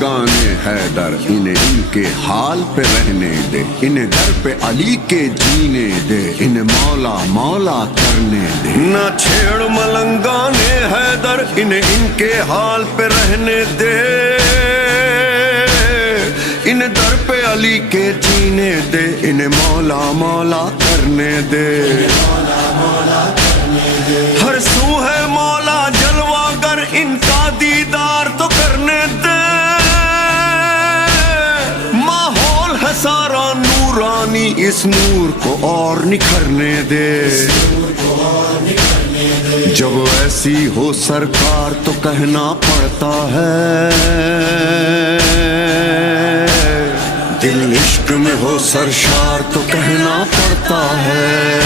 ملنگان حیدر انہیں ان کے حال پہ رہنے دے، انہیں در پہ علی کے جینے دے، انہیں مولا مولا کرنے دے۔ نہ چھیڑ ملنگان حیدر انہیں ان کے حال پہ رہنے دے، انہیں در پہ علی کے جینے دے، انہیں مولا مولا کرنے دے۔ ہر سو ہے مولا جلوہ گر، ان کا دیدار تو کرنے دے۔ ماحول ہے سارا نورانی، اس نور کو اور نکھرنے دے۔ جب ایسی ہو سرکار تو کہنا پڑتا ہے، دل عشق میں ہو سرشار تو کہنا پڑتا ہے۔